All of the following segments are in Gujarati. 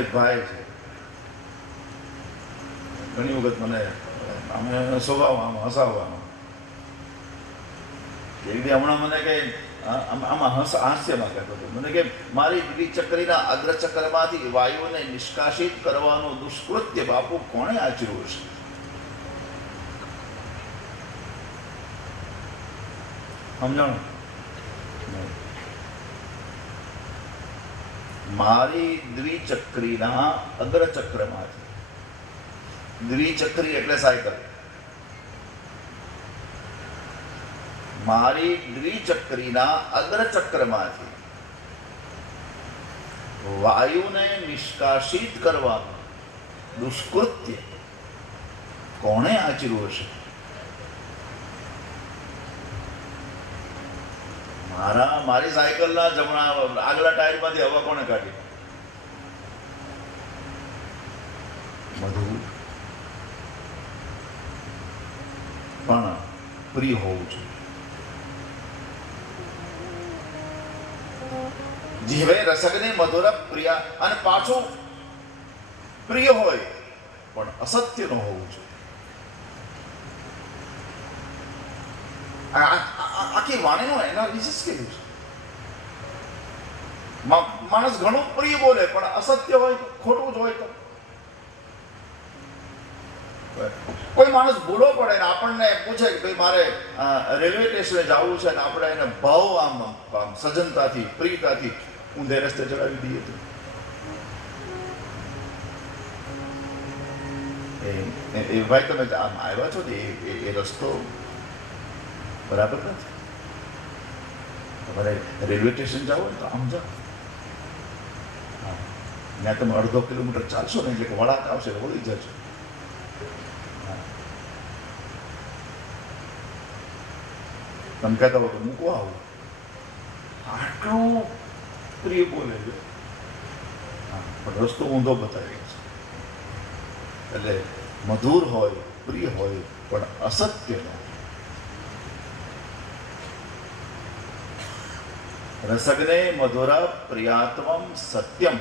એક ભાઈ છે. ઘણી વખત મને, અમે સ્વભાવ હસાવવામાં. એવી રીતે હમણાં મને કે આમાં હસ, હાસ્યમાં કહેતો હતો. મને કે મારી દ્વિચક્રીના અગ્રચક્રમાંથી વાયુને નિષ્કાશિત કરવાનું દુષ્કૃત્ય બાપુ કોણે આચર્યું છે સમજાણું. મારી દ્વિચક્રીના અગ્રચક્રમાંથી. દ્વિચક્રી એટલે સાયકલ. મારી દ્વિચક્રીના અગ્રચક્રમાંથી વાયુને નિષ્કાશિત કરવાનું દુષ્કૃત્ય કોણે આચર્યું હશે? મારા મારી સાયકલના જમણા આગલા ટાયરમાંથી હવા કોને કાઢી? મધુ પણ પ્રિય હોવું જોઈએ. જીવે રસગને મધુર, પ્રિયા અને પાછું પ્રિય હોય, પણ અસત્ય ન હોવું જોઈએ. આખી વાણીનું એનાલિસિસ કેવી છે. માણસ ઘણું પ્રિય બોલે પણ અસત્ય હોય તો, ખોટું જ હોય તો. કોઈ માણસ ભૂલો પડે ને આપણને પૂછે કે ભાઈ મારે રેલવે સ્ટેશને જવું છે ને આપણે એને ભાવ આમ આમ સજનતાથી પ્રિયતાથી ઊંધે રસ્તે ચડાવી દઈએ તો. એ- ભાઈ તમે આમ આવ્યા છો ને એ રસ્તો બરાબર નથી. તમારે રેલવે સ્ટેશન જાવ ને તો આમ જાઓ. ત્યાં તમે અડધો કિલોમીટર ચાલશો ને એટલે વળાંક આવશે વળી હા. તમે કહેતા હોય તો મૂકવા આવું? આટલું પ્રિય બોલે છે. પણ રસ્તો ઊંધો બતાવી છે. એટલે મધુર હોય પ્રિય હોય પણ અસત્ય ન રસગ્ને મધુર પ્રિયાત્મમ સત્યમ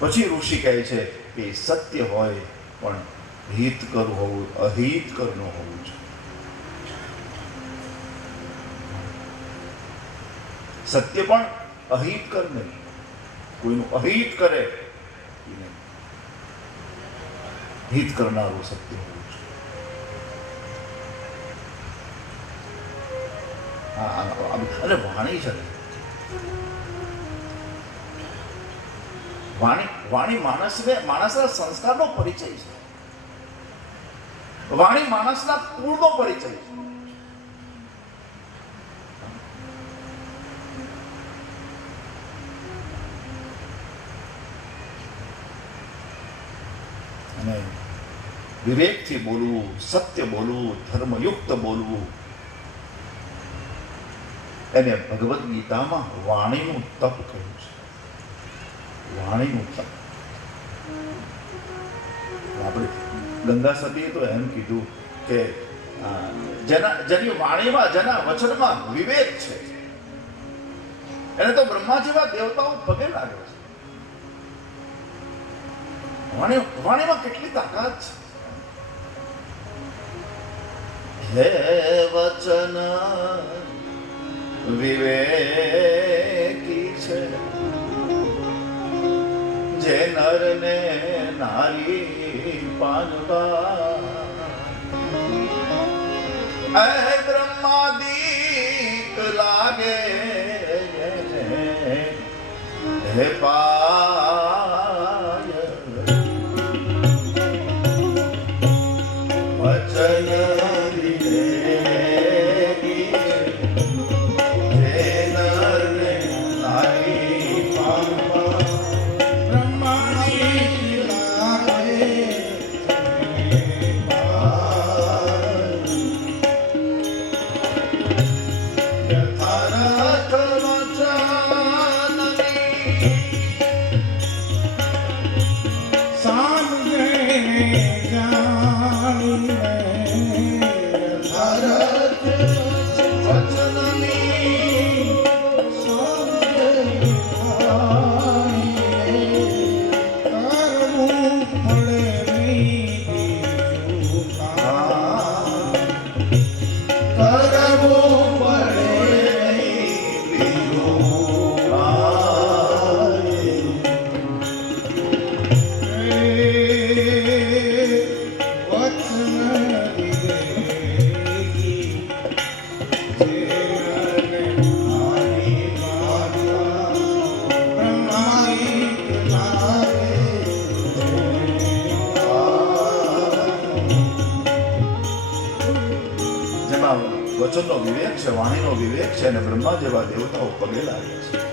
પછી ઋષિ કહે છે કે સત્ય હોય, પણ હિત કરું હોવું અહિત કરનું હોવું જોઈએ. સત્ય પણ અહિત કર નહીં. કોઈનું અહિત કરે હિત કરનારું સત્ય હોવું જોઈએ. અરે વાણી છે વાણી વાણી માણસને માણસના સંસ્કારનો પરિચય છે વાણી માણસના કુળનો પરિચય છે અને વિવેકથી બોલવું, સત્ય બોલવું, ધર્મયુક્ત બોલવું એને ભગવદ્ ગીતામાં વાણીનું તપ કહ્યું છે વાણીનું તપ આપણે ગંગા સતીએ તો એમ કીધું કે જેના જેની વાણીમાં જેના વચનમાં વિવેક છે એને તો બ્રહ્મા જેવા દેવતાઓ પગે લાગે છે વાણી વાણીમાં કેટલી તાકાત છે? હે વચન વિવેકી છે જે નર ને નારી પાનવા એ બ્રહ્માદિક લાગે હે પાય Amen. વચનનો વિવેક છે વાણીનો વિવેક છે અને બ્રહ્મા જેવા દેવતાઓ પગે લાગે છે.